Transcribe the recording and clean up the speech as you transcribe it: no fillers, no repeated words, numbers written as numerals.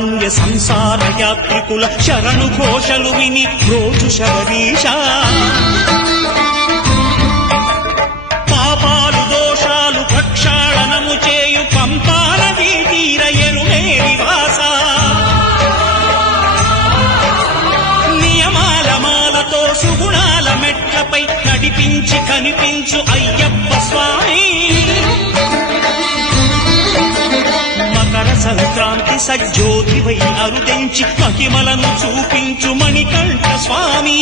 అరణ్య సంసార యాత్రికుల శరణు ఘోషలు విని రోజు శబరీష పాపాలు దోషాలు ప్రక్షాళనము చేయు పంపాల తీరయను మే నివాస నియమాల మాలతో సుగుణాల మెట్లపై నడిపించి కనిపించు అయ్యప్ప స్వామి మకర సంక్రాంతి సజ్జోతివై అరుదెంచి మహిమలను చూపించు మణికంఠ స్వామి